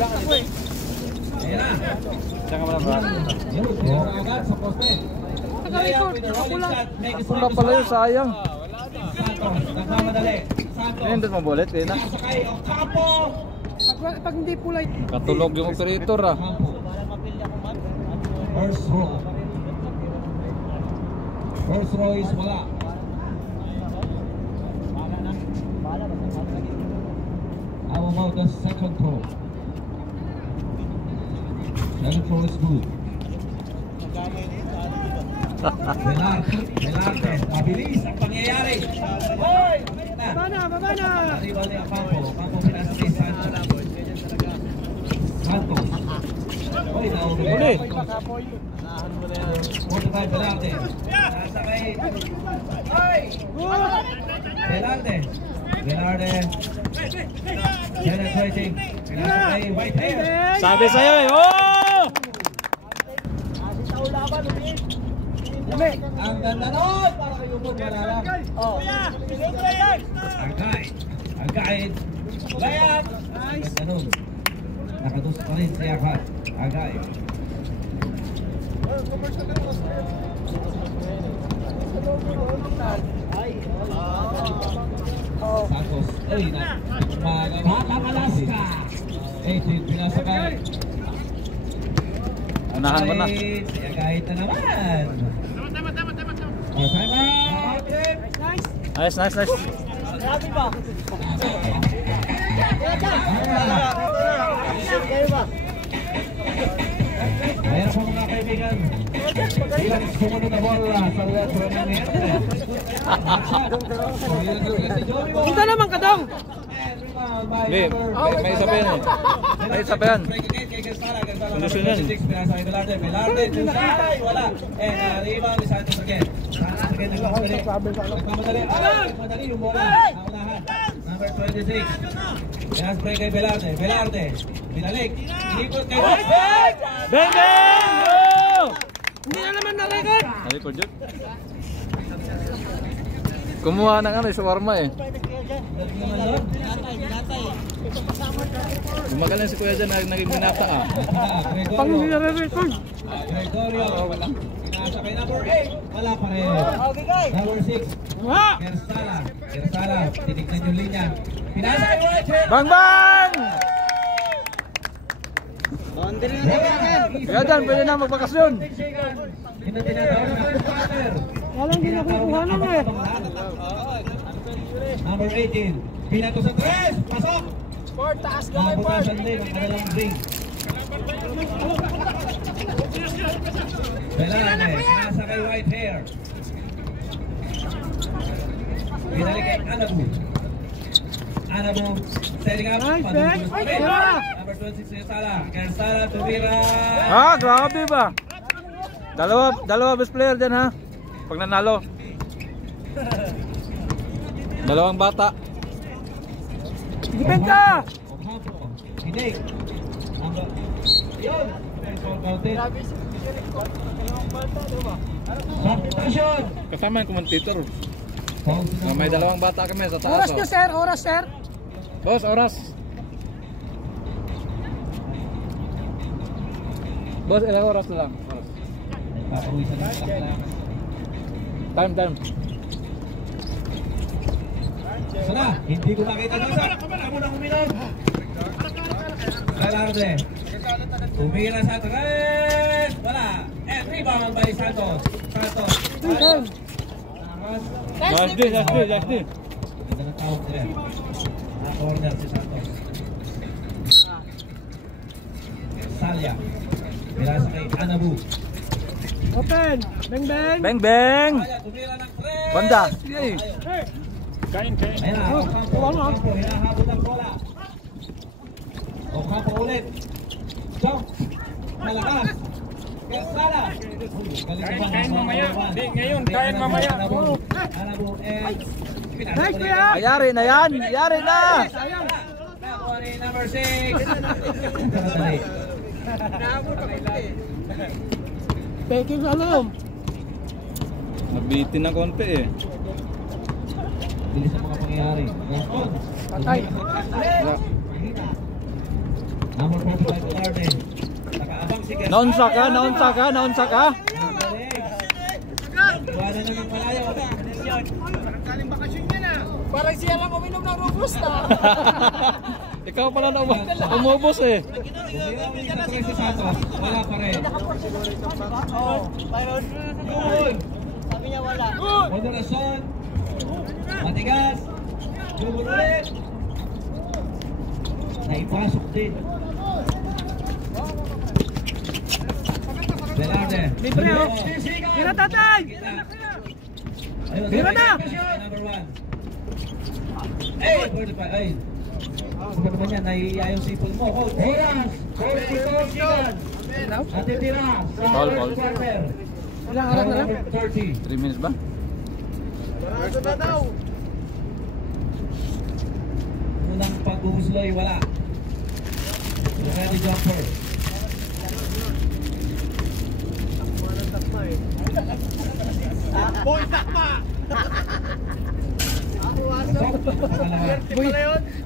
Ayan na. Diyan ka muna ba? Yun, agad sa poste. Wala pala yun, sayang. Santos, nagmamadali. Santos. Ayun, doon mabulit, yun na. Sakay, Ocampo. Pag hindi pulay. Katulog yung operator ah. First row. First row is wala. How about the second row? Second row is good. Velarte, mabilis ang pangyayari. Hoy! Baba na, baba na! Arriba ni Ocampo. Ocampo pinasa kay Santos. Santos. Hoy, Ulit! Punta tayo, Velarte. Nasa kay... Hoy! Velarte. Velarte. Penetrating. Pinasa kay Whitehair. Sabi sa'yo eh, oh! Ang ganda nun! Para kayo mo malalang. Ang guide. Bayan! Ang ganda nun. Nakadus pa rin siya ka. Ang guide. Santos. Ay, Batang Alaska. Eh, pinasakay. Unahan mo na. Siya kahit na naman. Oh, time out. Nice, nice, nice. Ayan po mga kaibigan. Ilang sumunod na bola sa letro ng Punta naman ka dong! Hindi, may isa pa yan eh. May isa pa yan. Kondisyon yan. Velarte, Jusay, wala. And rebound is Santos again. Santos again, nagmamadali. Nagmamadali yung bola. Naunahan. Number 26. Yan spray kay Velarte. Velarte. Binalik. Inikot kay Whitehair. Bang, bang! Go! Hindi na naman na-record! Nalikod yun. Kumuha ng ano, shawarma eh. Gumagaling si Kuya dyan, naging binata ah. Pang hindi na-record! Gregorio. Pinasa kay number 8. Wala pa rin. Number 6. Kersala. Kersala. Tinignan yung linya. Pinasa kay Whitehair. Bang, bang! Kaya dyan, pwede na magbakasyon. Hindi tinatawag na quarter. Walang hindi nakukuha lang eh. Number 18. Pinato sa 3. Pasok. Taas gamay Naputasan din ang kanilang drink. Velarte. Pinasa kay Whitehair. Pinalik kay Anabu. Anabu. Setting up. Nice, Ben. Number 26 Kersala. Kersala tumira. Ah, grabe ba? Dalawa best player dyan ha. Pag nanalo. Dalawang bata. Dipenta! Hindi. Yun. Substitution. Kasama yung commentator. May dalawang bata kami sa taas. Oras nyo sir, oras sir. Boss, oras. Boss, ilang oras na lang? Time. Sana, hindi ko makita doon sa ako na uminom. Velarte. Tumira sa 3. Wala. And rebound by Santos. Santos. Last day. Ganda ng tawag nila. Na-corner si Santos. Salya. Pinasa kay Anabu. Open! Bang bang! Bang, bang! Salya, tumira ng 3. Banda. Yay. Kain. Ayan na, Ocampo. Hinahabol ng bola. Ocampo ulit. Jump. Malakas. Kersala. Kain mamaya. Di, ngayon, kain mamaya. Anabu and Nice kuya! Ayari na yan. Ayari na. Number 6. Peking alam! Nabitin ng konti eh. Bilis ang mga pangyayari. Patay! Number 45 Velarde. Nakaabang si Quezada. Naunsa ka, naunsa ka, naunsa ka. Iwanan na ng malayo. Parang siya lang uminom ng Robusta. Ikaw pala na umubos eh. Bumiraw ni sa 13 Santos. Wala pa rin. Yun. Sabi niya wala. Moderason. Matigas. Jumon ulit. Naipasok din. Velarde. Libre oh. Tira tatay. Tira na. Number 1. Ay, 45. Ay. Ano naman yan? Naiiyaw yung sipol mo. Oras. 42 yan. Ate tira. Sa Foul, first foul. quarter. Ilang oras na lang? 30. 3 minutes ba? Unang paghuhusloy, wala. Ready jumper. Boy, takma!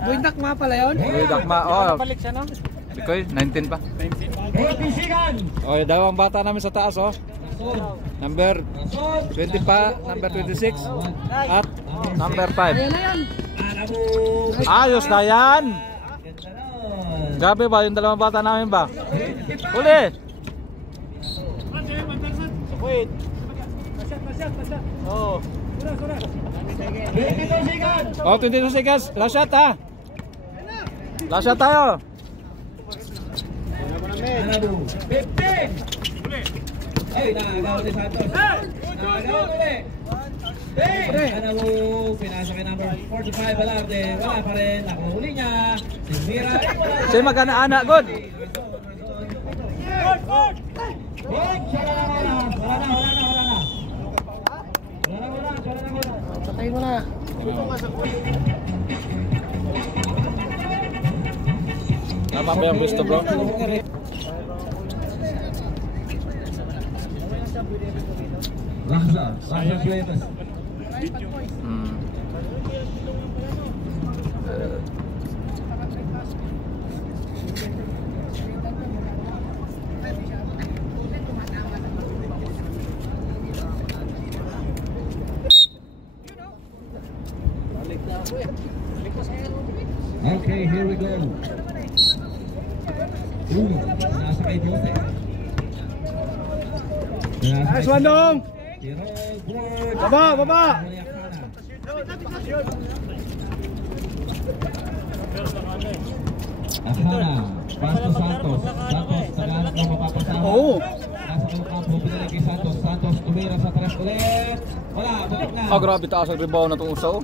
Boy, takma pala yun? Uy, dakma. Oh, Balik siya no? ikoy, 19 pa. 40 Oh, dalawang bata namin sa taas oh. Number 20 pa, number 26 at number 5. Ayan na yan. Ayos na yan. Grabe ba yung dalawang bata namin ba? Uli. Wait. Oh. Oh, 22 seconds. Last shot ha. Last shot tayo. Anabu. 15. Ay, nakagawa ni Santos. Nakagawa ulit. Anabu, pinasa kay number 45 Velarde. Wala pa rin. Nakahuli niya. Si Mira. Say magana-ana good. Patayin mo na. Tama ba yung gusto bro? Ramza, Santos Cuevas. Okay, here we go. Nasa kay Bote. Nice one, Dong. Baba, baba. Akana, Pasto Santos. Santos, tagahanap ng mapapasama. Oo. Nasa kampo, pinalik kay Santos. Santos, tumira sa tres ulit. Wala, balik na. Oh, grabe taas ang rebound na itong usaw.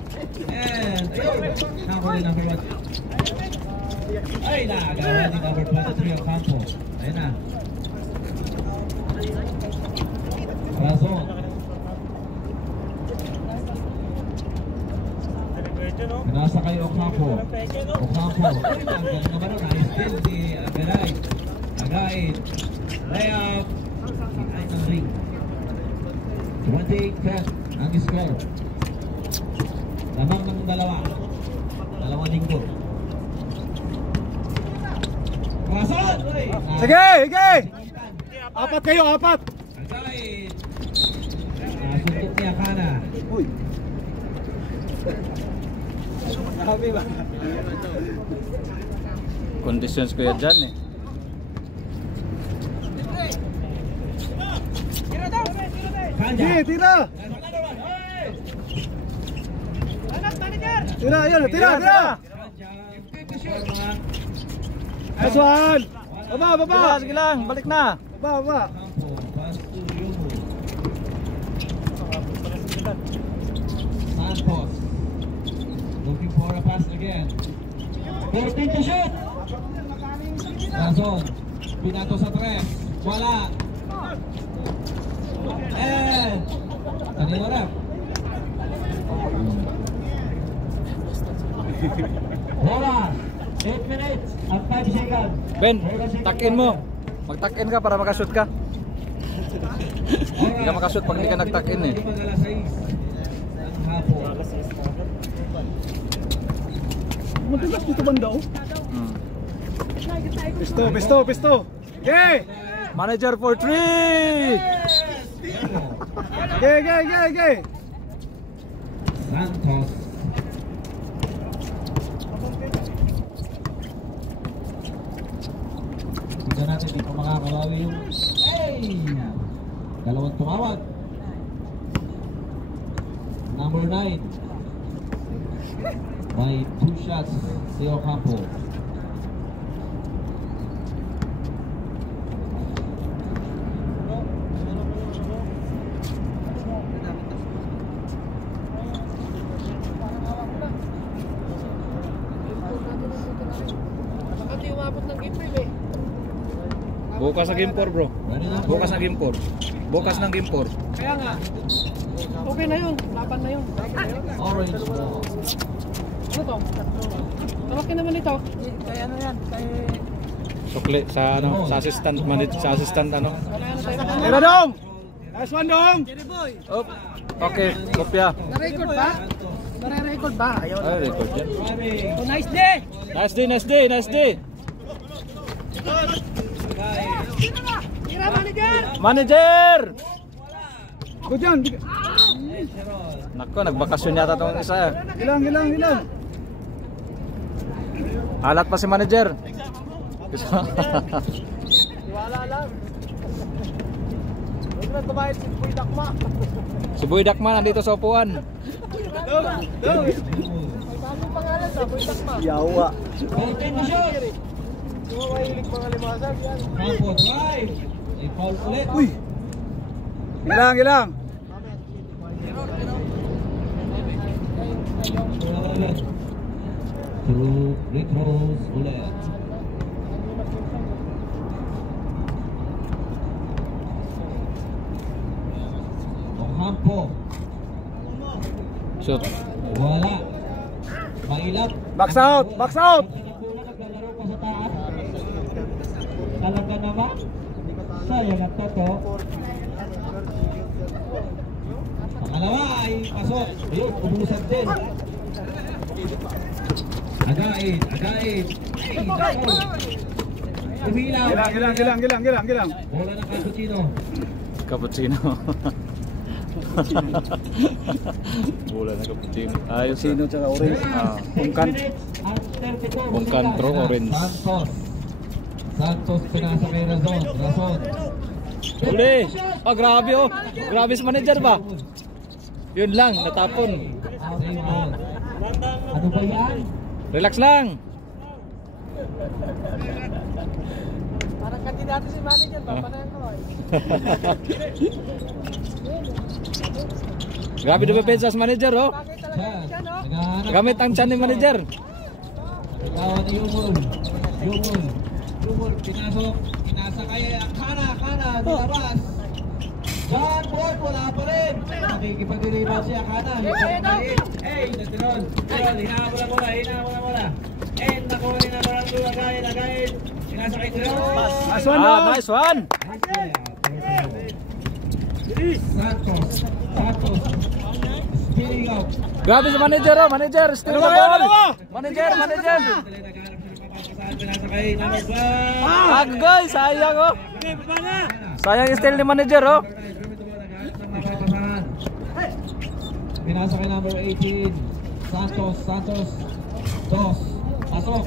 And, ayun. Number 1. Ay, nagawa ni number 23 ang kampo. Ayun na. Razon. Nasa kayo Ocampo. Ocampo. Ang galing naman nun. Ayos din si Agay. Agay. Layup. Ay ng ring. 28-10 ang score. Lamang ng dalawang linggo. Razon! Sige, sige. Apat kayo, apat. Agay. Suntok ni Akana. Uy. Sabi ba? Conditions ko yan dyan eh. Kanja. Sige, tira. Tira, ayan, tira, tira. Nice one. Baba, baba. Sige lang, balik na. Baba, baba. Santos looking for a pass again. 14 to shoot. Razon pinato sa tres. Wala. And kanino rep. Oras 8 minutes and 5 seconds. Ben, takin mo. Mag-takin ka para makashoot ka. Hindi ka makashoot pag hindi ka nag-takin eh. Matigas dito banda oh. Pisto. Okay. Manager for 3. Okay. Santos. Tignan natin di pa makakalawi yung dalawang tumawag. Number 9 by 2 shots si Ocampo. Bukas na game 4 bro. Bukas na game 4. Bukas ng game 4. Kaya nga. Okay na yun. Laban na yun. Orange ball. Ano to? Malaki naman ito. Kaya ano yan? Sukli sa ano, sa assistant ano. Tira dong. Nice one dong. Oh. Okay, kopya. Na-record ba? Nare-record ba? Ayaw. Ay, record yan. Oh, nice day! Nice day. Tira, manager! Manager! Go dyan. Nako, nagbakasyon yata tong isa. Ilang. Alat pa si manager. Wala lang. Huwag na tumayad si Boy Dakma. Si Boy Dakma nandito sa upuan. Bagong pangalan sa Boy Dakma. Yawa. Yung mahilig mga limasag yan. Ocampo drive. I-foul ulit. Uy. Ilang. Through free throws ulit. Ocampo. Shoot. Wala. Mailap. Box out. Naglalaro pa sa taas. Talaga naman. Sayang ang toto. Pangalawa ay pasok. Ayun, umusan din. Again. Ay, nako. Umilaw. Gilang. Bola ng Cappuccino. Cappuccino. Bola na cappuccino. Ayos. Sino tsaka orange? Bungkan pro orange. Santos pinasa kay Razon. Uli. Oh, grabe oh. Grabe si manager ba? Yun lang, natapon. Ano ba yan? Relax lang. Parang kandidato si manager. Papanayan ko. Grabe na depensa sa manager oh. Bagay talaga siya, no? Gamit ang chan ni manager. Tawan ni Yumul, pinasok, pinasa kay Akana, lumabas. John Ford, wala pa rin. Nakikipag-deliver si Akana. Nagtiron. Hinahabol mo na. Nakuha ni naman ang lagay. Pinasa kay Tiron. Nice one. Santos. Spinning out. Grabe sa manager oh. Manager, steal the ball. Manager. Pinasa kay number 12. Agay, sayang oh. Sayang yung steal ni manager oh. Pinasa kay number 18. Santos. Dos. Pasok.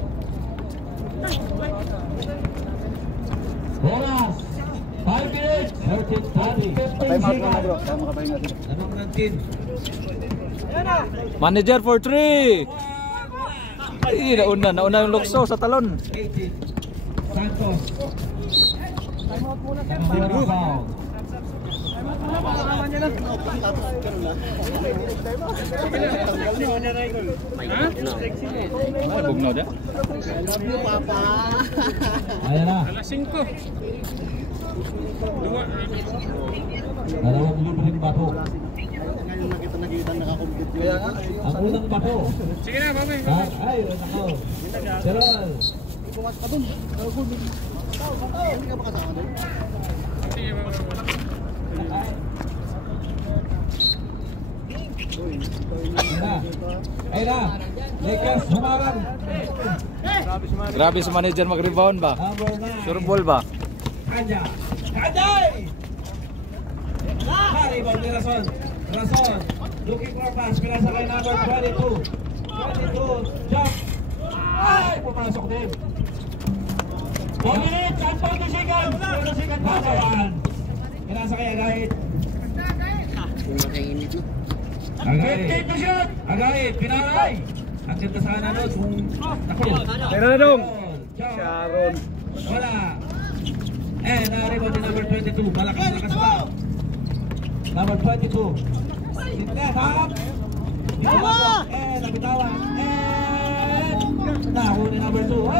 Bolas. 5 minutes. 13-30. Time out na bro. Tama ka pa natin. Lamang ng tin. Manager for 3. Ay, nauna yung lukso sa talon. 18. Santos. Time out muna. Nakawala foul. Bugnaw dia. Ayan na. Alas 5. Dalawang libreng bato. Ang unang bato. Sige na, babay. Ay, nakaw. Gerald. Ayun na. Lakers humarang. Grabe si manager mag-rebound ba? Number 9. Sure ball ba? Kanya. Kanday! Rebound ni Rason. Rason. Looking for pass. Pinasa kay number 22. 22. Jump. Ay! Pumasok din. 1 minute. Chance for the second. For the second pass. Pinasa kay Agahit. Agahit. Agahit. Pinalay. Ang ganda sana nun. Ako. Meron na dong. Jump. Sharon. Wala. Na-rebound ni number 22. Malakas pa. Number 22. Sitnet, hap. Nabitawan. Nahuli number 2.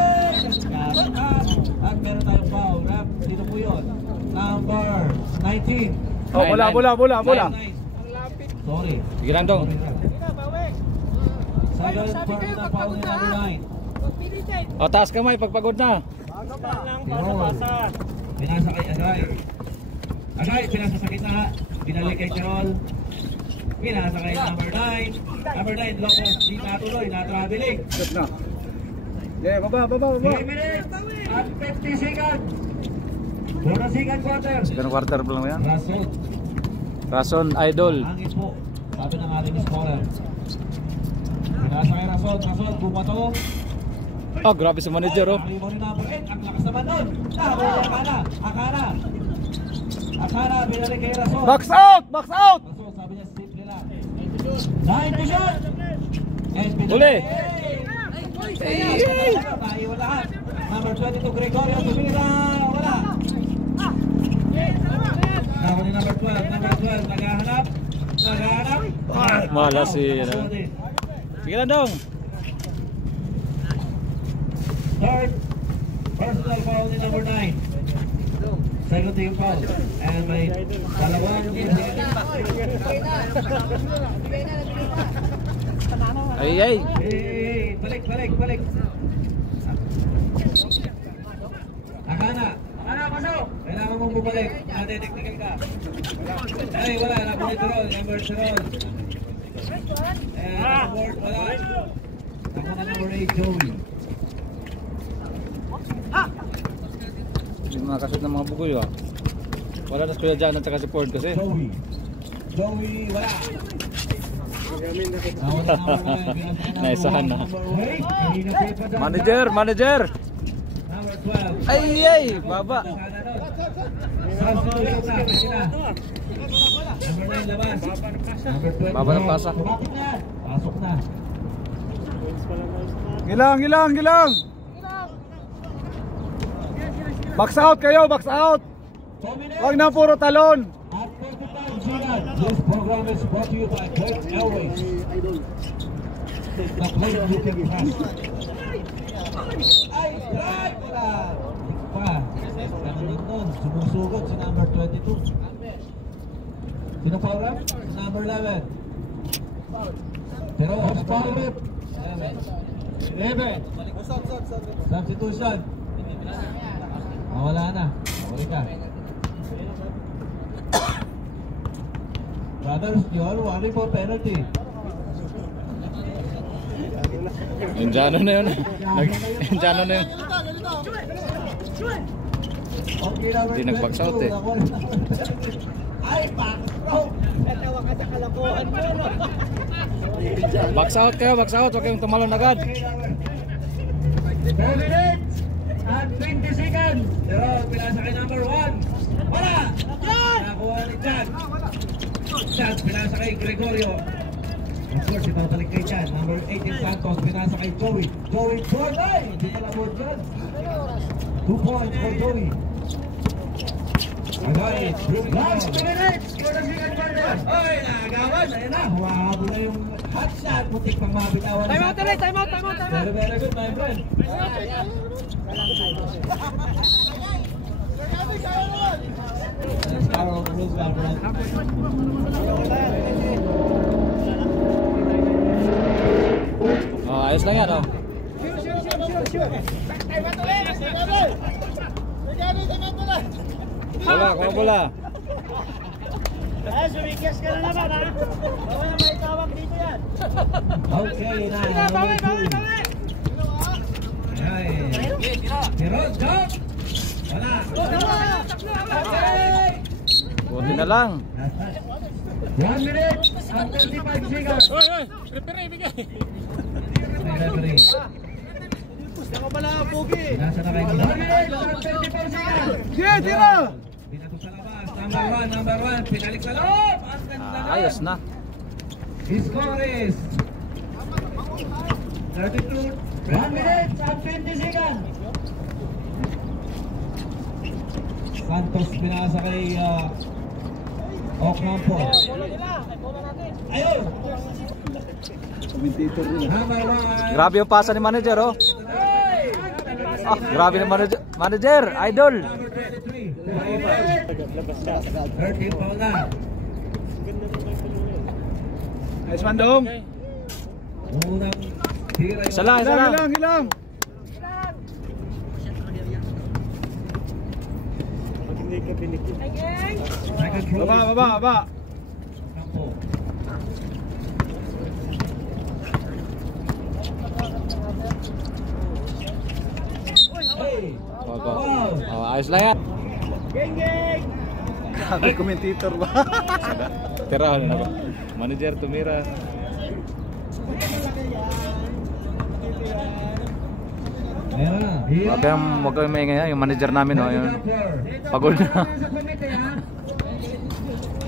At meron tayong foul. Rap, dito po yun. Number 19. Oh, bola. Sorry. Sige lang dong. Second personal foul ni number 9. O, taas kamay pagpagod na. Pinasa kay Agay. Agay, pinasa sa kita. Binalik kay Cherol. Pinasa kay number 9. Number 9, Locos. Di natuloy, na-traveling. Set na. Yeah, baba. 3 minutes at 50 seconds. For the second quarter. Second quarter pa lang yan. Rason. Rason Idol. Hangin po. Sabi ng ating scorer. Pinasa kay Rason. Rason, bumato. Oh, grabe si manager oh. Rebound ni number 8. Ang lakas naman nun. Akana, binalik kay Rason. Box out! Rason, sabi niya, simple lang. 9 to shot! Uli! Maiwan lahat. Number 22, Gregorio, tumira. Wala. Tama ni number 12. Number 12, naghahanap. Malas si sige lang dong. Third, personal foul ni number 9. Second team foul. And may dalawang Ay. balik. Akana, pasok. Kailangan mong bumalik. Technical ka. Ay, wala. Number Tirol. Number board, wala. Ako na number 8, Joey. Hindi makakasot ng mga bugoy ah. Wala na si Kuya Jan at saka si Ford kasi. Joey, wala. Naisahan na. Manager. Manager! Number 12. Ay! Baba! Number 9, labas. Number 12. Baba ng pasa. Tumatik na yan. Pasok na. Gilang. Box out kayo, box out. 2 minutes. Wag na puro talon. At 35 seconds. This program is brought to you by Coke Airways. The plane looking fast. Ay, drive! Wala. Pa. Nun, sumusugod si number 22. Sino foul rep? Number 11. Pero, foul rep. 11. Substitution. Wala na. Balik ka. Brothers, you all worry for penalty. Indiano na yun. Indiano na yun. Hindi nag-box out eh. Ay, pak! Box out kayo, box out. Huwag kayong tumalon agad. 4 minutes and 20 seconds. Pero pinasa kay number 1. Wala! Nakuha ni Chan. Chan, pinasa kay Gregorio. Of course, ibabalik kay Chan. Number 18 Santos, pinasa kay Joey. Joey, 4-9! Hindi pala mo dyan. 2 points for Joey. Agay, last 2 minutes for the second quarter. Oy, nagawan. Ayun na, huwahabol na yung hot shot. Muntik pang mabitawan. Time out. Very good, my friend. Oh, ayos lang yan oh. Bola, kuha bola. Ay, sumikyas ka na naman, ha? Bawal na may tawag dito yan. Okay, na. Bawi. Ay. Tiron, jump. Wala. Okay. Buti na lang. 1 minute and 35 seconds. Oy, referee, bigay. May referee. Ako pala, Pugi. Nasa na kayo? 1 minute and 35 seconds. Sige, tira! Binato sa labas. Number 1. Pinalik sa loob. Ang ganda lang. Ayos na. His score is 32. 1 minute and 20 seconds. Santos pinasa kay Ocampo. Ayun! Number 1. Grabe yung pasa ni manager, oh. Ah, grabe ni manager. Manager, idol. Number 23. 13 foul na. Nice man, Dong. Unang tira yung... Isa lang. Hilang. Second throw. Baba. Ocampo. Hey! Oh, ayos lang yan. Ay, commentator ba? Tira na ba? Manager tumira. Ayan na. Wag kayong maingay, yung manager namin, oh, yun. Pagod na.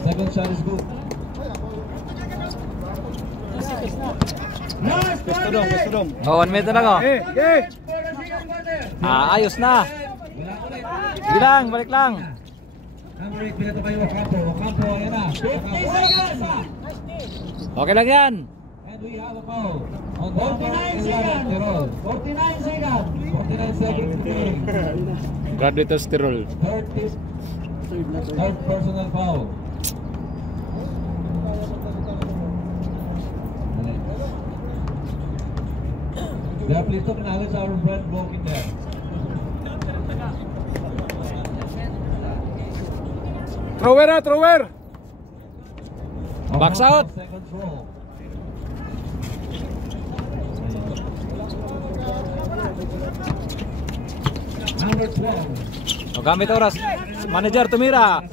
Second shot is good. Last Gusto dong. Oh, 1 minute na lang, oh. Eh. Ayos na. Sige lang, balik lang. Number 8, pinato kayo Ocampo. Ocampo, ayan na. 50 seconds! Okay lang yan. And we have a foul. On 49 seconds! 49 seconds! 49 seconds remaining. Graduate Tirol. Third personal foul. Yeah, please don't acknowledge our friend walking there. Thrower. Box out. Second throw. Number 12. O, gamit oras. Manager tumira.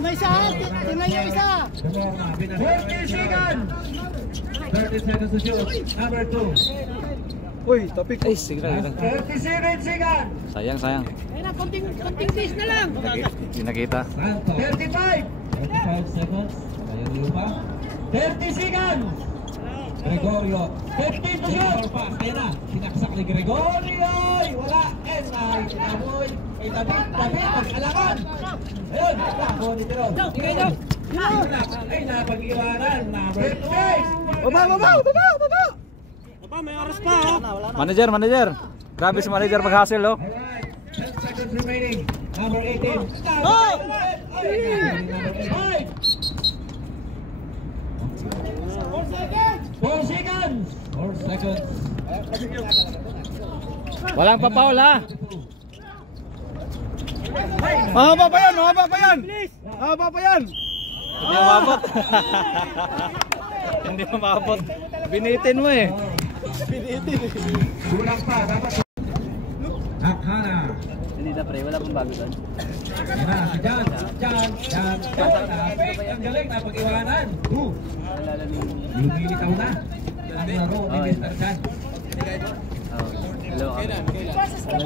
May isa. Tingnan niyo isa. 30 seconds. 30 seconds to shoot. Number 2. Uy, topic. Ay, sige lang. 37 seconds. Sayang. Ayun na, konting days na lang. Hindi nakita. Santos. 35. 35 seconds. Kaya niyo pa. 30 seconds. Gregorio. 15 to shoot. Pass. Kaya na. Sinaksak ni Gregorio. Wala. And sinaboy. Tabi. Pag-alakan. Ayun. Tako ni Tiro. Ay, napag-iwanan. Number 6. Baba. May oras pa, ha? Manager. Grabe si manager mag-hustle, oh. Alright. 10 seconds remaining. Number 18. Oh! Number 8. 4 seconds. 4 seconds. Walang papaul, ha. Mahaba pa yan. Hindi umabot. Hindi umabot. Binitin mo, eh. Kulang pa. Dapat. Hakana. Hindi na, pre. Wala pong bago doon. Yan na. Diyan. Ang galing na pag-iwanan. Lumilitaw na. Ang laro ni Mr. Chan. Hello.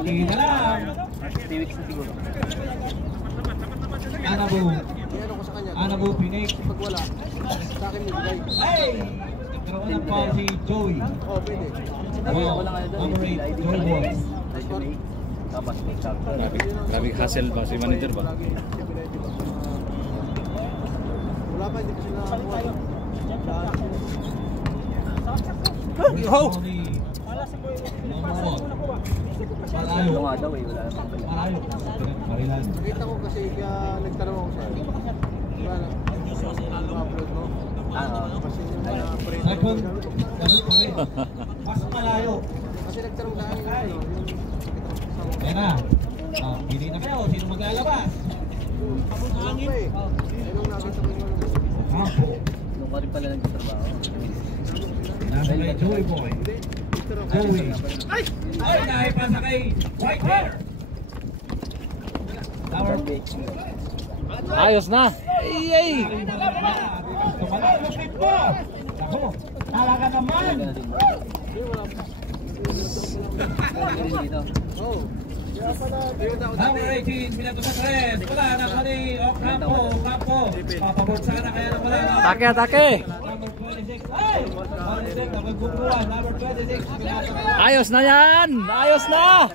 Hindi na lang. 3 weeks na siguro. Anabu Pinik. Pag wala, sa akin nilagay. Hey! Nagkaroon ng foul si Joey. Oo, pwede. Well, number 8, Joey Walls. Tapos, Grabe hustle ba si manager ba? wala pa, hindi ko sila nakuha. Malayo. nga daw eh, wala naman. Malayo. Marilan. Nakita ko kasi kaya nagtanong ako sa'yo. Wala na. Ma-upload mo. Kasi yung mga friend. Second, ganun pa rin. Mas malayo. Kasi nagtanong sa akin yung Ayan na. Pili na kayo. Sino maglalabas? Ocampo. Nung ka rin pala nagtatrabaho. Nasa kay Joey Boy. Joey. Ay! Naipasa kay White Hair. Tower. Ayos na. Ay! Tumalapit mo! Ako, talaga naman! Number 18, Minato Patres. Wala na pa ni Ocampo. Papabot sana kaya na pala. Atake, atake. Number 26. Ay! 26, nagbubuan. Number 26. Ayos na yan. Ayos na.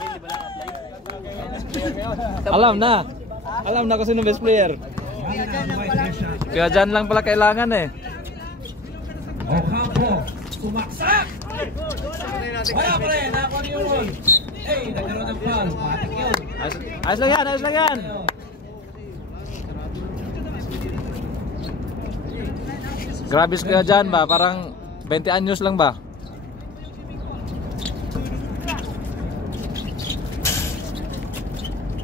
Alam na. Alam na kung sino best player. Kaya dyan lang pala kailangan eh. Ocampo, sumaksak! Wala pa rin, ako ni Yun. Hey, nagkaroon ng foul. Matik yun. Ayos lang yan, ayos lang yan. Grabe kaya dyan ba? Parang 20 anyos lang ba?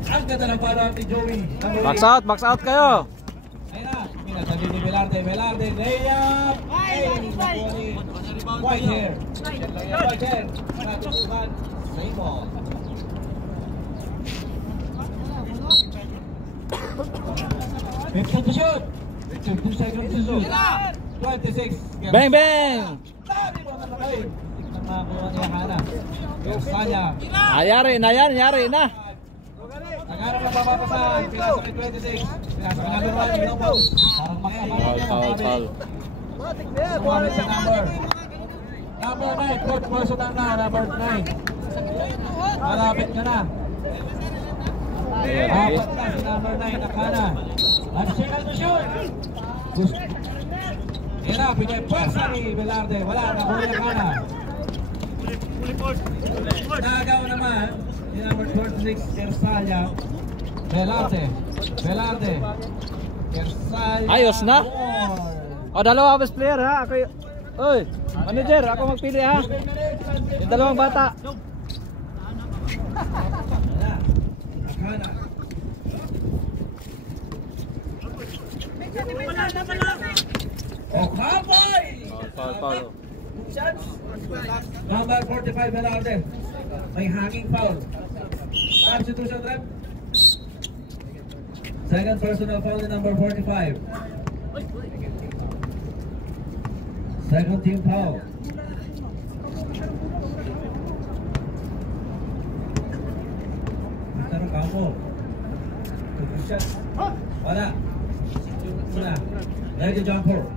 Ang ganda ng follow-up ni Joey. Max out kayo. Ayun na, pinatabi ni Velarde, layup! Ay, nakuha ni White Hair. White Hair, natutukan, play ball. Fifth to shoot. 52 seconds to shoot. 26. Bang bang. Dami mo na kayo. Tignan makakuha niya Hana. Saya. Ayari na yan, yari na. Nagharap na papapasan. Pinasa kay 26. Pinasa kay number 1. Pinopos. Parang makabalik niya. Foul. Sumamit sa number. Number 9. Fourth personal na. Number 9. Malapit ka na. Apat na si number 9. Nakana. At second to shoot. Yan na. Pinipwersa ni Velarde. Wala. Nakuli Nakana. Nagaw naman. Yung number 26, Kersaya. Velarde. Kersaya. Ayos na. O, dalawa best player ha. Ako oy, manager, ako magpili ha. Yung dalawang bata. Akana. Okapoy! Foul. Number 45, Velarde. May hanging foul. Substitution rep. Second personal foul in number 45. Second team foul. Tarong kampo. Wala. Una. Ready jumper.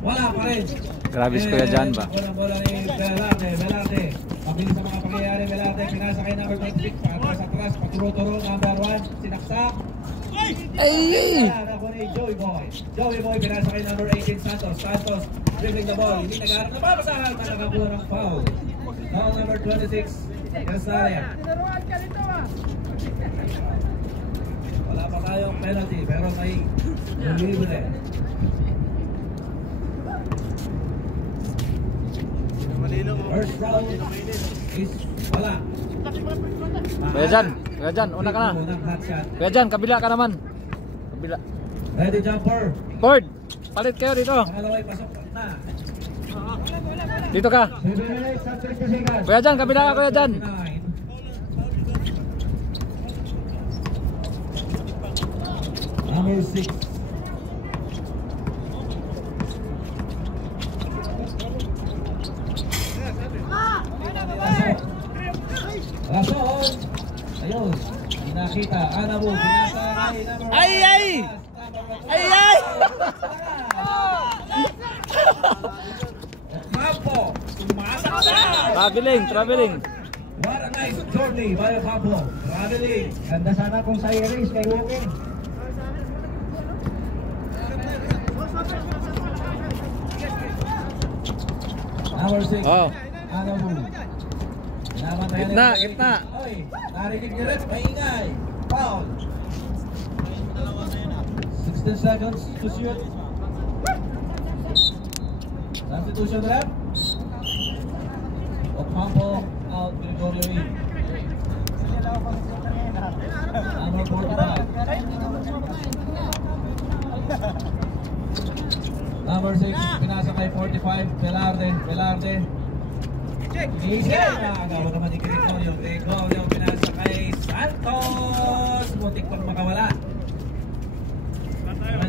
Wala pa rin. Grabe si Kuya Jan ba? Unang bola ni Velarde. Pabilis sa mga pangyayari, Velarde. Pinasa kay number 26. Patras atras. Paturo-turo. Number 1. Sinaksak. Ay! Nakuha ni Joey Boy. Pinasa kay number 18. Santos. Dribbling the ball. Hindi nag-aarap na papasahan. Nakakuha ng foul. Foul number 26. Kersaya. Wala pa tayong penalty. Pero may libre. First round is wala. Kuya Jan, una ka na. Unang hot shot. Kuya Jan, kabila ka naman. Kabila. Ready jumper. Ford, palit kayo dito. Pangalaway pasok na. Dito ka. 7 minutes at 30 seconds. Kuya Jan, kabila ka Kuya Jan. 9. Number 6. Rason. Ayun. Pinakita. Anabu. Pinasa kay number 1. Ay! Ocampo. Sumasak na. Traveling. What a nice journey by Ocampo. Traveling. Ganda sana kung sa i-race kay Walking. Number 6. Oh. Anabu. Gitna. Oy, narinig nyo rin, maingay. Foul. 16 seconds to shoot. Substitution rep. Ocampo out, Gregorio in. Number 45. Number 6, pinasa kay 45, Velarde. Easy! Agawa naman ni Gregorio. Gregorio pinasa kay Santos. Muntik pang makawala.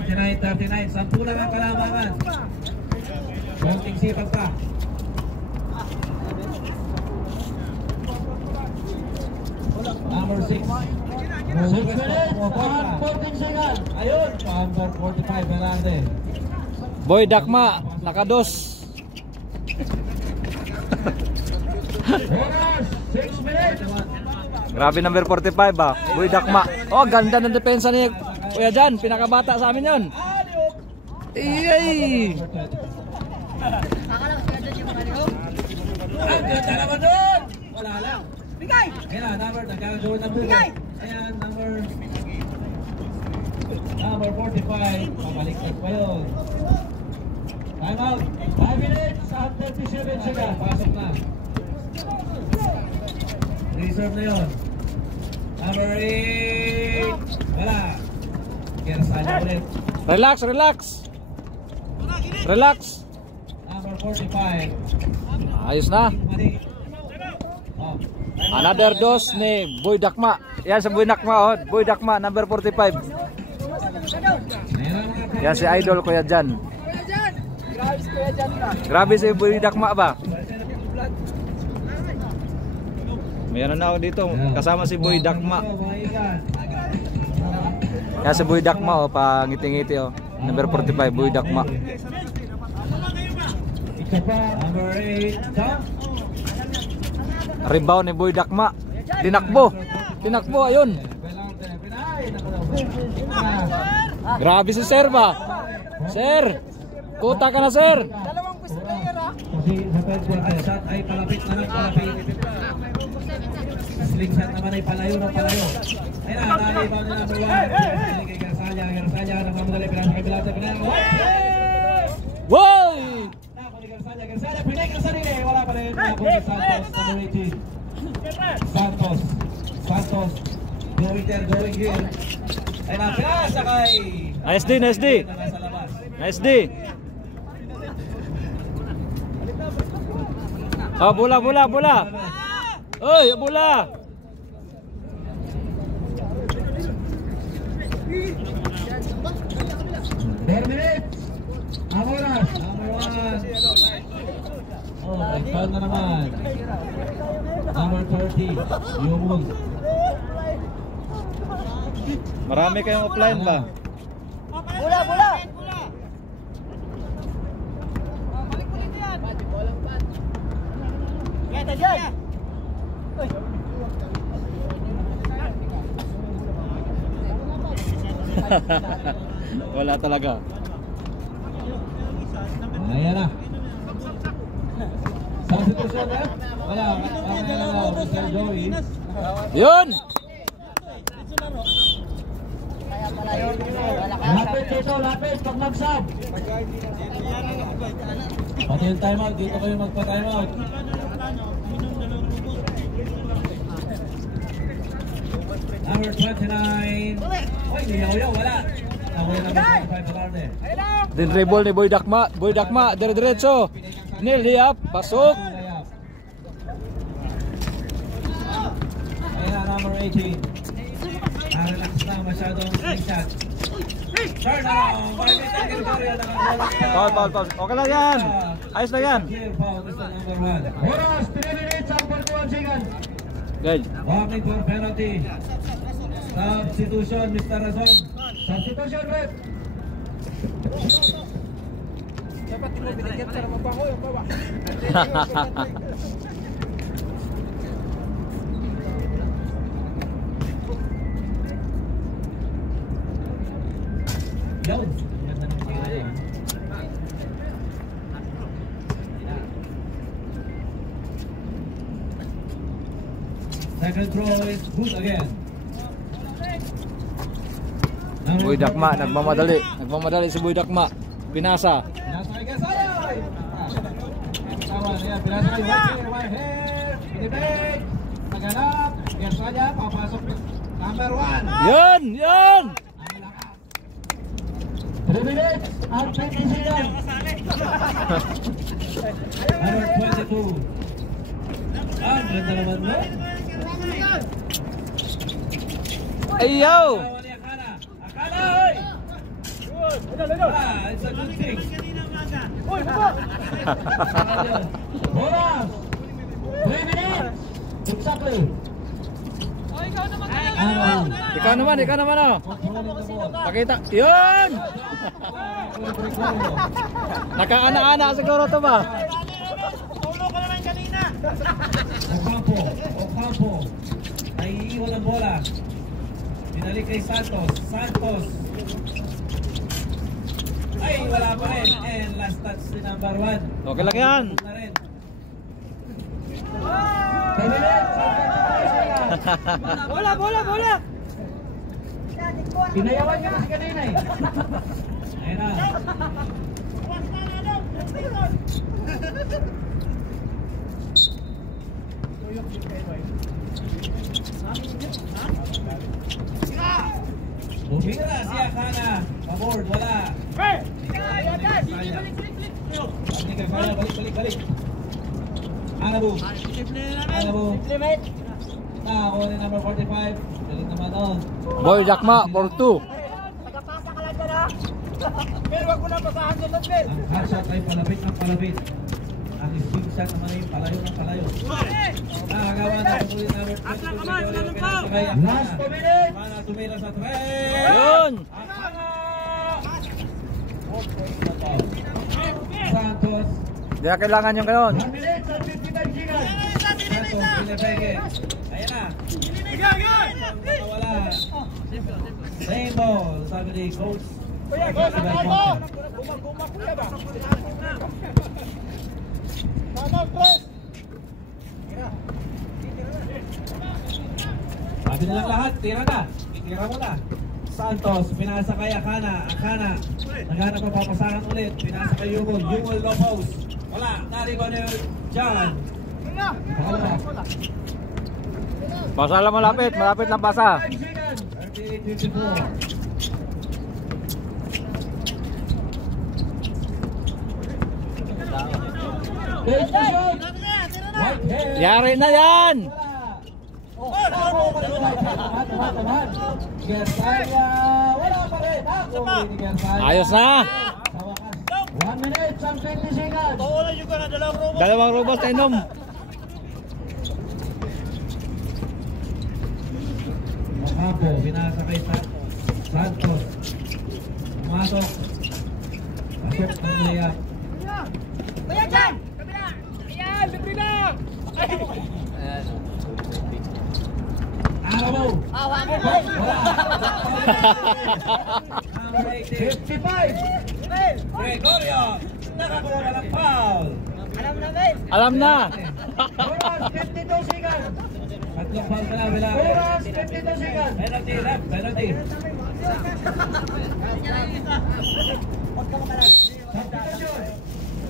29-39, 10 lang ang kalamangan. Konting sipag pa. Number 6. Ayun, number 45, Velarde. Boy Dakma, nakados. Oras, 6 minutes. Grabe number 45 ba? Boy Dakma. Oh, ganda ng depensa ni Kuya Jan. Pinakabata sa amin yun. Iyay! Ang ganda naman doon! Wala lang. Bigay! Ayan na, number, nagkakagawin ng buko. Ayan, number 45. Pabaliktad pa yun. Time out. 5 minutes at 37 seconds. Pasok na. Reserve na yun. Number 8. Wala. Kersanya ulit. Relax. Number 45. Ayos na. Oh. Another dose ni Boy Dakma. Yan sa Boy Dakma, oh. Boy Dakma, number 45. Yan si Idol Kuya Jan. Grabe si Boy Dakma ba? Mayroon na ako dito. Kasama si Boy Dakma. Yan si Boy Dakma, oh. Pangiti-ngiti, oh. Number 45, Boy Dakma. Number 8. Rebound ni Boy Dakma. Tinakbo, ayun. Grabe si Sir ba? Sir, kuta ka na, Sir. Kasi sa third quarter shot ay palapit na ng palapit. Sling shot naman ay palayo. Ayun na, nalibaw na number 1. Kay Garsalla nagmamadali, pinasa kay Velarde, Woy! Garsalla, pinay ka sarili, wala pa rin. Santos, number 18. Santos, going here. Ayun na, pinasa kay... Nice D. Oh, bola. Oy, bola. Amoras. Number 1. Oh, nagpal na naman. Number 30. Yumul. Marami kayong offline ba? Bola! Wala talaga. Ayan na. Substitution na? Wala. Mr. Joey. Yun! Lapit pag mag-sub. Pati yung timeout, dito kayo magpa-timeout. Number 29. Oy, niyaw, wala. Nakuha number 25, Velarde. Din dribble ni Boy Dakma, dire-diretso. Niliyap, pasok. Ayan na, number 18. Relax na, masyadong shot. Turn around. Foul. Okay lang yan. Ayos na yan. Oras, 3 minutes ang 41 seconds. Good. Walking for penalty. Substitution, Mr. Razon. Substitution, ref. Dapat mo binigyan sa mabango yung baba. Yun. Second throw is good again. Boy Dakma, nagmamadali. Nagmamadali si Boy Dakma. Pinasa. Pinasa kay Gasayay. Kawan, ayan, pinasa kay White Hair. Pinibig. Naganap. Gasaya, papasok. Number 1. Yun! Yun! 3 minutes at 20 seconds. Number 22. Ang ganda naman mo. Ayaw! Akala, oy! It's a good thing. Bonus! 3 minutes! Exactly. Ikaw naman oh. Pakita. Yun! Nakaana-ana siguro to ba? Ocampo. Naiiwan ang bola. Binalik kay Santos. Ay, wala pa rin. And last touch si number 1. Okay lang yan. Na rin. Bola! Pinayawan niya kasi kanina eh. Ayun na. Bumira si Akana. Pabord, wala. Balik. Anabu. Ako rin number 45. Galing naman on. Boy Dakma, for 2. Ang hard shot ay palapit ng palapit. Ang swing shot naman ay palayo ng palayo. Nakagawa na ang ulit number 20. Last 2 minutes. Mana tumira sa 3. Yun! Santos. Hindi na kailangan yung ganon. 1 minute at 55 seconds. Santos, Pinebeke. Ayan na. Wala. Same ball. Sabi ni coach. Sabi nilang lahat, tira na. Tira mo na. Santos, pinasa kay Akana. Naghanap ang papasahan ulit. Pinasa kay Yungol. Yungol low post. Wala. Narigo ni John. Pasa lang malapit lang pasa. 38-54. Yari na yan! Ayos na! 1 minute and 20 seconds. Dalawang robos na inom. Ocampo, binasa kay Santos. Pumasok. Pasok ng layup. Arabo. 55. Gregorio. Nakakuha ka ng foul. Alam na! Oras, 52 seconds. Tatlong foul ka na, Bilang. Oras, 52 seconds. Penalty, left, penalty.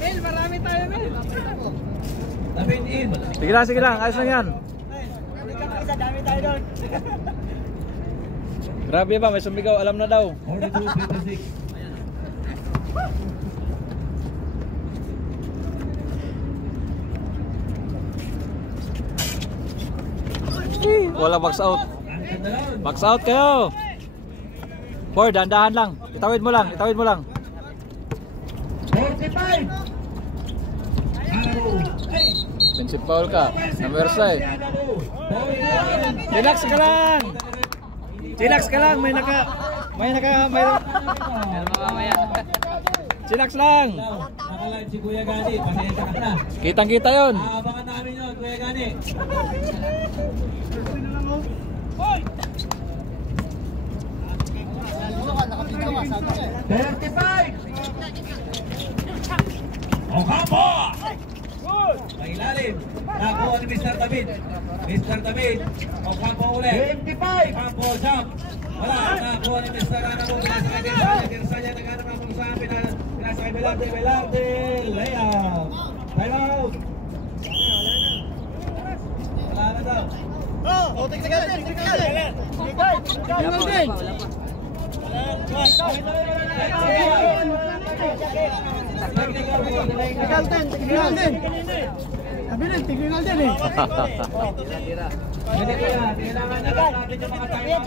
Mel, marami tayo, Mel. Tapin in. Sige lang, ayos lang yan. Grabe ba, may sumigaw, alam na daw. 42-56. Wala box out. Ang ganda lang. Box out kayo. Boy, dahan-dahan lang. Itawid mo lang. 45. Arabo. Ay. Offensive foul ka. Number 6. Relax ka lang. May Chillax lang. Nakalive si Kuya Gani. Pasensya ka na. Kitang-kita yun. Aabangan namin yun, Kuya Gani. Ocampo! May ilalim. Nakuha ni Mr. David. Ocampo ulit. 25. Ocampo jump. Wala, nakuha ni Mr. Ana po. Pinasakay Gersanya. Gersanya naghanap ng kung saan. Pinasakay Velarde. Velarde. Layup. Time out. Wala na daw. Technical din. Eh. Hindi ko yan. Kailangan na lang natin yung mga time out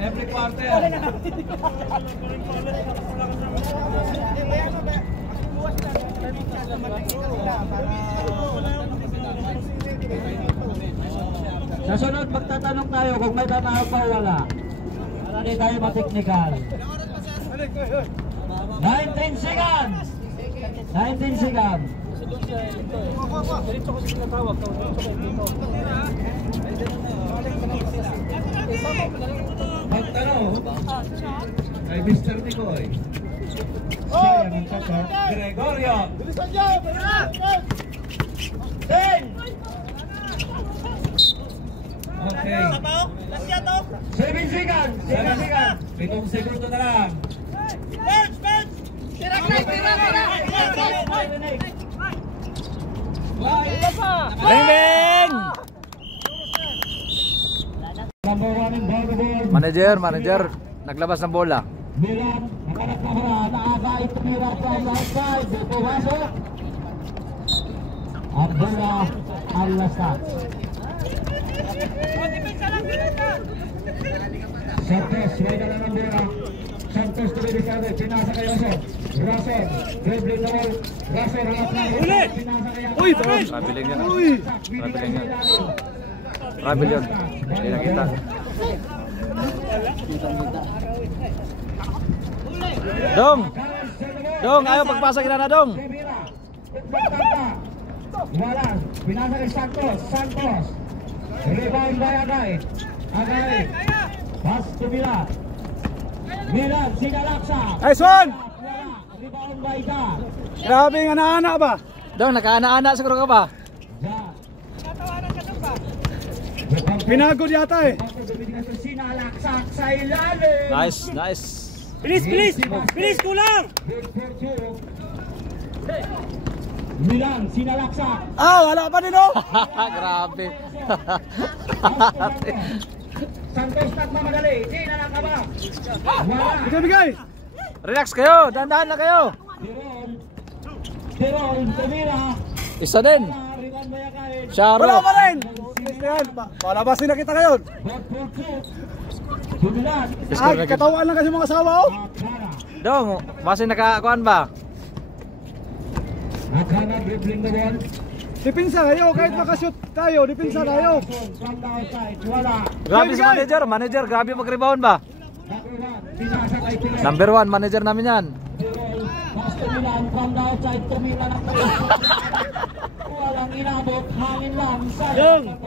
every quarter. Sa sunod, magtatanong tayo kung may tama pa o wala. Hindi tayo ma-technical. 19 seconds! 19 seconds! Pagtanong kay Mr. Nicoy. Gregorio! 10! Okay. 7 seconds! 7 seconds! 7 segundo na lang. Beng beng. Manager, naglabas ng bola. Milan, nakalat na bola, naagay, tumira from outside, dito masok. Abdullah Al-Lasat. Santos, may dala ng bola. Santos to be discarded, pinasa kay Russell. Russell, dribbling the ball. Russell, hanap na. Pinasa kay Uy, Rabiling yan. Rabiling yan. Rabil yun. Hindi nakita. Dong! Dong, ayaw pagpasa kita na Dong! Wala, pinasa kay Santos. Santos. Rebound by Agay. Agay. Pass to Milan. Milan, Sinalaksa. Nice one! Rebound by Da. Grabe yung ana-ana ba? Dong, nakaana-ana siguro ka ba? Pinagod yata eh. Sinalaksa sa ilalim. Nice. Bilis kulang! Milan, Sinalaksa. Wala pa din oh! Grabe. Santos nagmamadali. Sinalaksa ba? Wala. Bigay! Relax kayo, dahan-dahan na kayo. Tirol, tumira. Isa din. Rebound by Agay. Sharo. Wala pa rin! Palabasin na kita ngayon! Milan. Katawan lang kasi mga asawa oh! Dong, base nakakuan ba? Nakana dribbling the ball. Dipinsa kayo, kahit makashoot tayo, dipinsa tayo! From the outside. Wala. Grabe si manager, grabe mag-rebound ba? Pinasa kay Tirol. Number 1 manager namin yan. Pass to Milan from the outside. Tumira na kayo. Walang inabot. Hangin lang. Dong!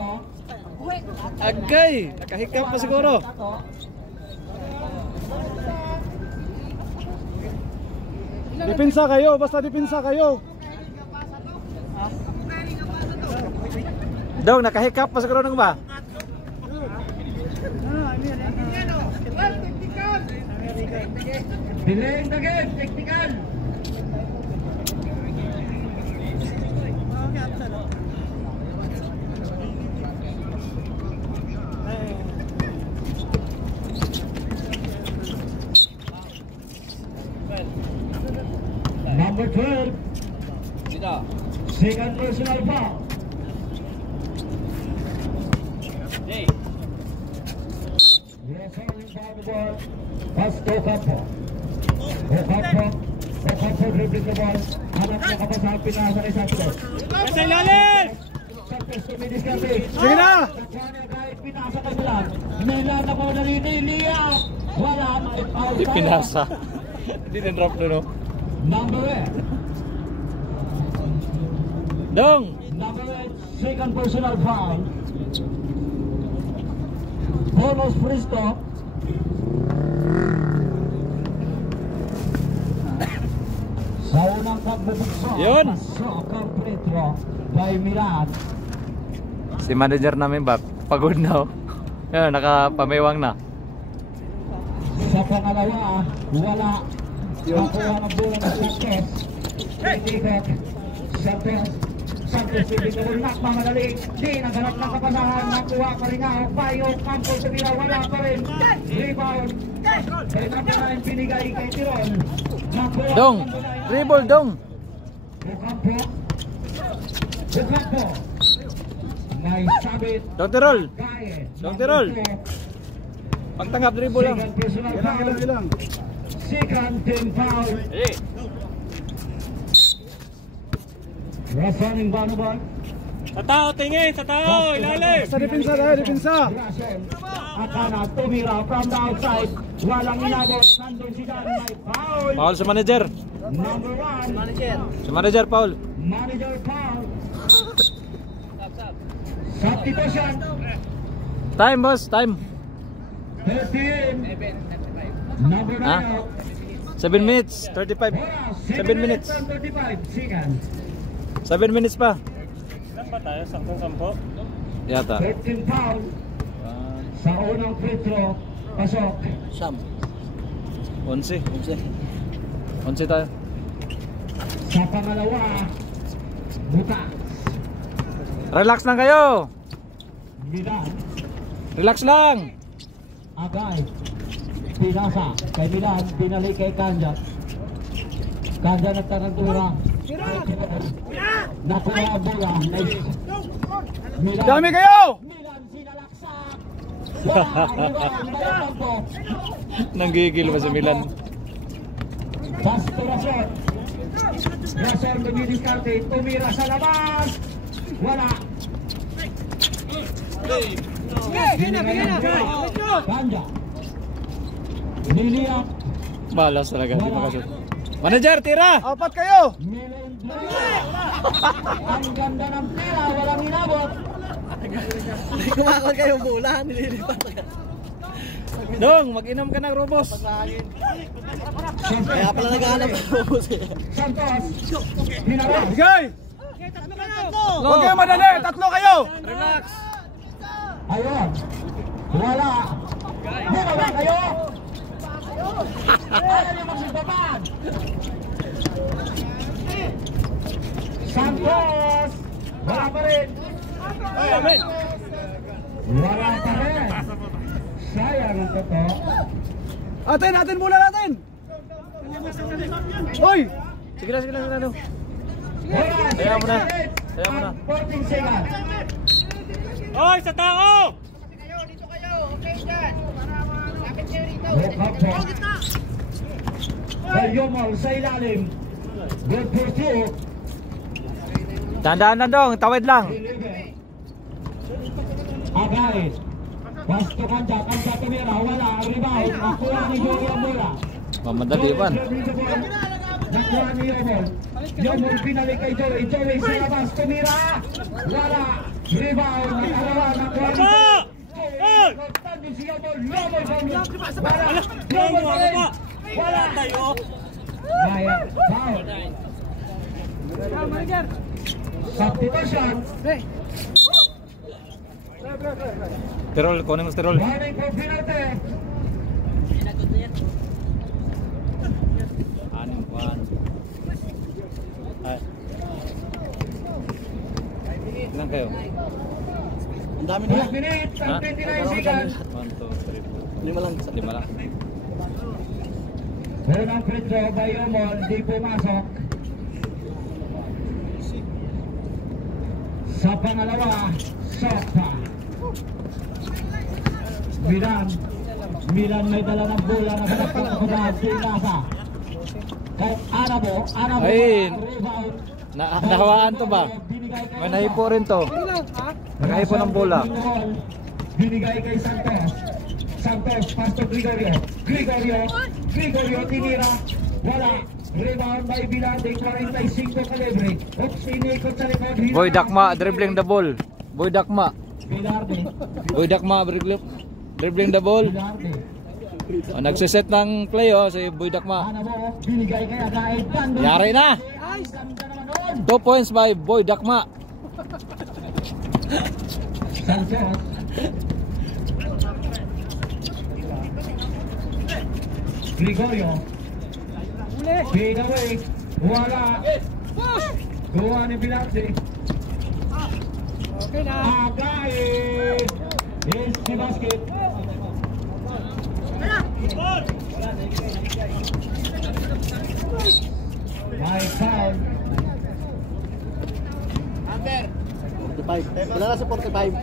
Agay! Nakahikap pa siguro. Dipinsa kayo, basta dipinsa kayo! Dong, nakahikap pa siguro nung ba? Delaying the game. Technical. Number 12. Second personal foul. Pass to Ocampo. Ocampo dribbling the ball. Hanap na kapasal, pinasa kay Santos. Santos tumidiscarte. Sige na! Kahit pinasa kay Milan. Milan na po naliniliya. Wala may foul. Di pinasa. Hindi din drop no. Number 8. Dong! Number 8. Second personal foul. Bonus Fristo. Sa unang pagbubukso. Yun. Soccer free throw by Milan. Si manager namin ba? Pagod na oh. Yan, nakapamewang na. pangalawa, wala. Nakuha ng bola ng Santos. Ikot. Santos bibigyan ng mamadali. Di naghanap ng kapasahan. Nakuha pa rin nga. Bayo, Campos Sevilla, wala pa rin. Rebound. Kay number 9 binigay kay Tiron. Dong. Dribble, Dong. Ocampo. May sabit. Dong Tirol. Baye. Dong Tirol. Pagtanggap dribble lang. Second personal foul. Second team foul. Rasoning Banubon. Sa tao, tingin! Sa tao! Ilalim! Sa depensa tayo, depensa. Rason. Akana tumira from the outside. Walang inabot. Nandun si Dan. May foul. Foul sa manager. Number 1. Sa manager, foul. Manager foul. Substitution. Time, boss. Time. 13. Number 9 Ha? out. 7 minutes. 35. 7 minutes. 35 seconds. 7 minutes pa. Ilan ba tayo? 10-10? Yata. 13 foul. Sa unang free throw. Pasok. 11 tayo. Sa pangalawa. Buta. Relax lang kayo. Milan. Relax lang. Agay. Pinasa. Kay Milan. Binalik kay Kanja. Kanja nagtarantura. Nakuha ang bola. Nice. Milan. Dami kayo! Milan sinalaksak. Wow. Nanggigil pa sa Milan. Basto Rason. Rason magdidiskarte. Tumira sa labas. Wala. Bigyan na. Kanja. Liliak. Balas talaga. Di makashoot. Manager, tira! Apat kayo! Milan. Ang ganda ng pera. Walang inabot. Kumakon kayong bola, nililipat ka. Dong, mag-inom ka ng Robos. Kaya pala naghahanap ng robos eh. Santos. Hinarap. Bigay! Huwag kayo madali! Tatlo kayo! Relax. Ayun. Wala. Bumaba kayo. Ayaw niyo magsigapan. Santos. Wala pa rin. Wala pa rin. Sayang ang totoo. Atin muna natin! Hoy! Sige na. Wala. Kaya mo na. Kaya mo na. 14 seconds. Oy! Sa tao! Yomol sa ilalim. Good pursuit. Dandaan na Dong, tawid lang. Agay. Basto Kanja tumira. Wala. Rebound. Nakuha ni Joey ang bola. Mamadali pan. Nakuha ni Yomol. Yomol pinalik kay Joey. Joey sa labas. Tumira. Wala. Rebound. Nakuha ni Joey. Nagtanding si Yomol. Yomol pa rin. Wala. Yomol pa rin. Wala. Kaya. Foul. Substitution. Tirol, kunin mo sa Tirol. Warning for penalty. Anim, 1. Ay. Ilan kayo? Ang dami 5 nila. minutes and 29 seconds. 1, 2, 3, 4. 5 lang. 5 lang. Unang free throw by Yomol. Di pumasok. Sa pangalawa, Sopa. Milan may dala ng bola na pinagpapagod Pinasa. Kay Anabo. Ay, Rebound. nahawaan to ba? May nahipo rin to. Nakahipo ng bola. Binigay kay Santos. Santos, pass to Gregorio. Gregorio, tinira. Wala. Rebound by Bilade, 45 kalibre. Oops, inikot sa likod. Boy Dakma, dribbling the ball. Boy Dakma. Bilade. Dribbling the ball. Bilade. Nagsiset ng play si Boy Dakma. Anabo, binigay kay Agay. Yari na. Ganda naman doon. 2 points by Boy Dakma. Santos. Gregorio. Fade away. Wala. Gawa ni Bilarte. Okay na. Agay. Yes, si basket. My foul. 45. Wala na sa 45.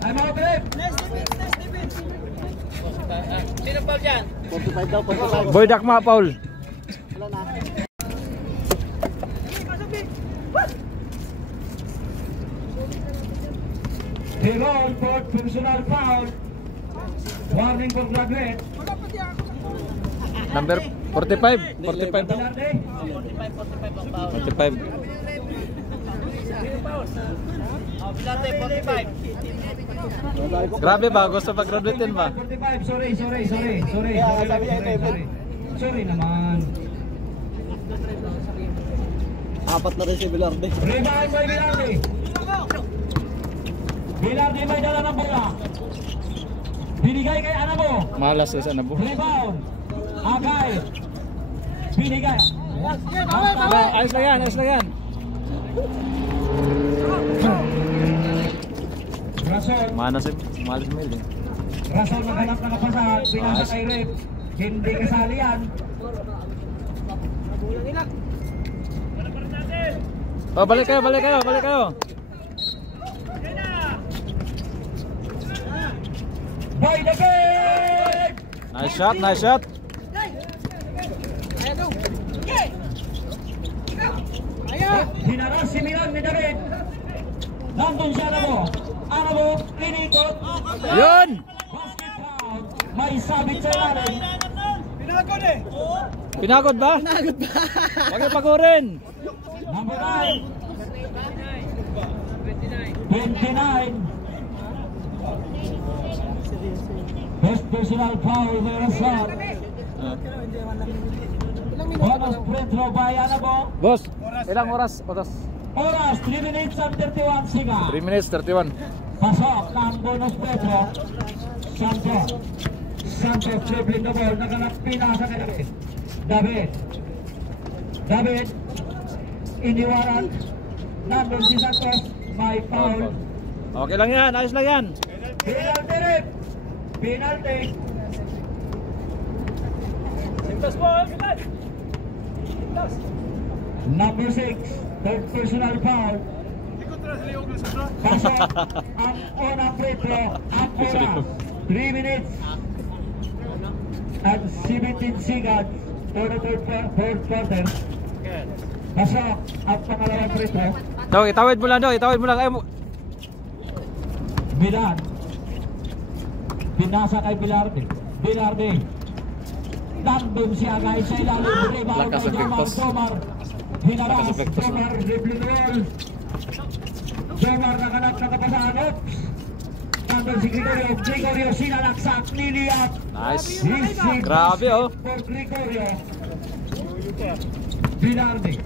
I'm out left. Sino pa dyan? 45 daw, 45. Boy Dakma, Paul. Wala na. Tirol for personal foul. Warning for graduate. Number 45. 45 daw. Bilarte. 45 ang foul. 45. Bilarte, 45. Grabe ba? Gusto pag-graduate din ba? 45. Sorry. Sorry naman. Apat na rin si Bilarde. Rebound by Bilarte. Bilarte may dala ng bola. Binigay kay Anabo. Malas sa Anabo. Rebound. Agay. Binigay. Ayos lang yan, ayos lang yan. Rason. Malas si Mel eh. Rason naghanap na kapasahan. Pinasa kay Rep. Hindi kasali yan. Oh, balik kayo. By the game! Nice shot. Hinaras si Milan ni David. Nandun si Anabo, inikot. Yun! Basket count. May sabit sa ilalim. Pinagod ba? Huwag yung pagurin. Number 9. 29. Best personal foul by Rason. Bonus free throw by Anabo. Boss, ilang oras? Oras 3 minutes and 31 seconds. 3 minutes, 31. Pasok ng bonus petro. Santos dribbling the ball. Naganap pinasa kay David. Iniwaran. Nandun si Santos. May foul. Okay lang yan, ayos lang yan. Penalty rip. Penalty. Number 6. Third personal foul. Pasok ang unang free throw. Ang oras 3 minutes and 17 seconds for the fourth quarter. Pasok ang pangalawang free throw. Itawid mo lang. Ay, Milan. Pinasa kay Bilarte. Nandun siya guys sa ilalim. Rebound Lakas kay ng Victos. Jomar. Hinaras. Lakas ng Victos. Jomar dribbling roll. Jomar naganap na kapasahan. Nandun si Gregorio sinalaksak. Niliyap. nice. Easy Grabe oh. for Gregorio. Bilarte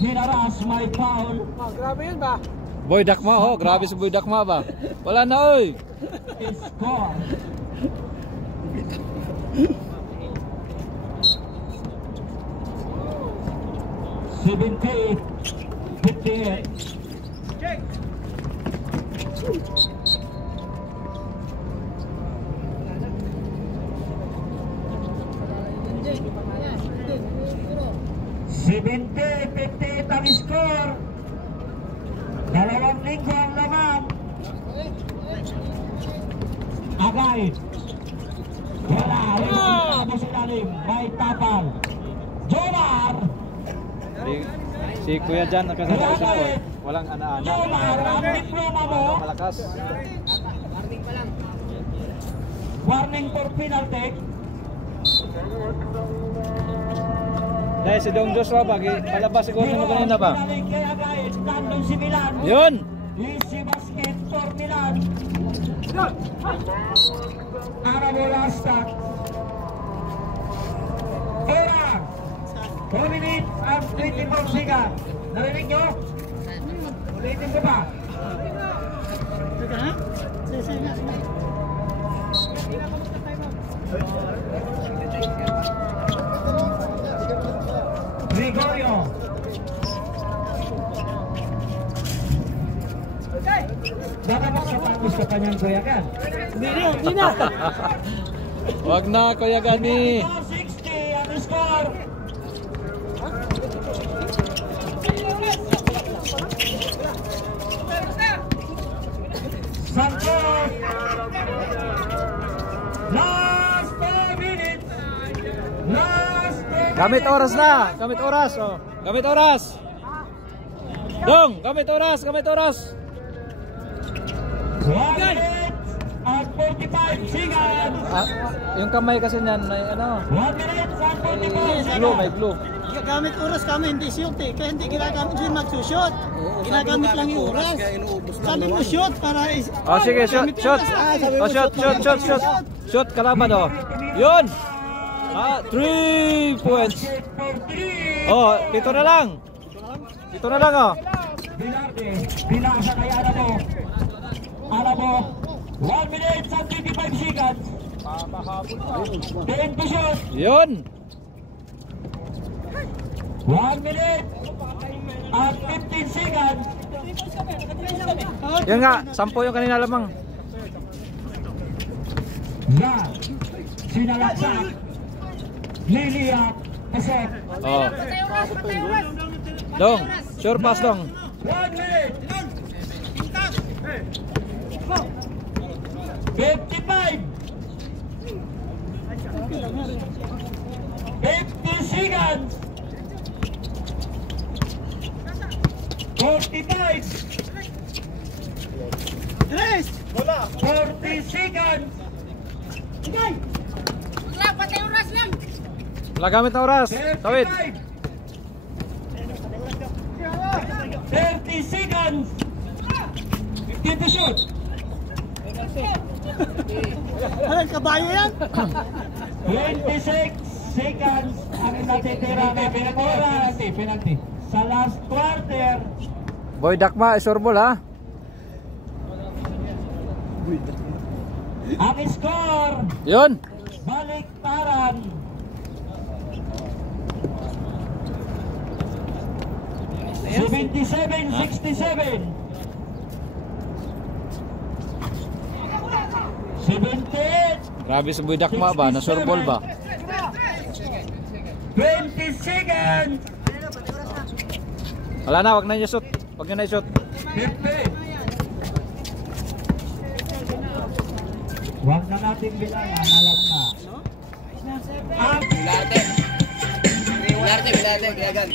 hinaras. May foul. Grabe yun ba? Boy Dakma oh, grabe si Boy Dakma ba? Wala na oy. Score. $70, 58. Ang score. 2 linggo ang laman. Agay. Wala. Wala sa ilalim. May tapal. Jomar. Si Kuya Jan nakasama sa court. Walang ana-ana. Jomar, ang diploma mo. Malakas. Warning for penalty. Dahil si Dong Joshua ba? Palabas siguro na kanina ba? Kaya guys, nandun si Milan. Yun! Easy basket for Milan. Anabo last shot. Oras 2 minutes and 24 seconds. Narinig nyo? Ulitin ko ba? Baka magkatapos ka pa niyang kuyagan. Hindi na. Wag na, Kuya Gani. 460 ang score. Santos. Last 4 minutes. Last 4 minutes. Gamit oras na. Gamit oras. Oh. Gamit oras. Dong, gamit oras. Gamit oras. 1 minute at 45 seconds. Yung kamay kasi niyan, may ano. 1 minute at 45 Blue, may seconds. blue. Gamit oras kami, hindi shoot eh. Kaya hindi ginagamit yung magsushoot. Ginagamit lang yung oras. Sabi mo shoot para Oh, sige, shoot, shoot. Oh, shoot, shoot, shoot, shoot. Shoot, kalaban, oh. Yun. 3 points. Oh, dito na lang. Dito na lang, oh. Bilarde, binasa kay Alamo. Alamo, 1 minute at 55 seconds. Ten to shoot. Yun. 1 minute at 15 seconds. Yun nga, 10 yung kanina lamang. Yan, sinalaksak. Lilia, pasok. Oh. Dong, sure pass dong. 1 minute. 55. 50 seconds. 45. 40 seconds. Wala gamit na oras. Tawid. 30 seconds. 15 to shoot. Ay, kabayo yan. 26 seconds ang natitira na oras. Penalty. Sa last quarter. Boy Dakma, isurbol ha. Ang score. Yun. Baliktaran. 77-67. 78. Grabe si Boy Dakma ba? Nasurbol ba? 20 seconds. Wala na, wag na niya shoot. Wag niya na shoot. 50. Huwag na natin bilangan, alam na. Ang Bilarte, Bilarte, Bilagan.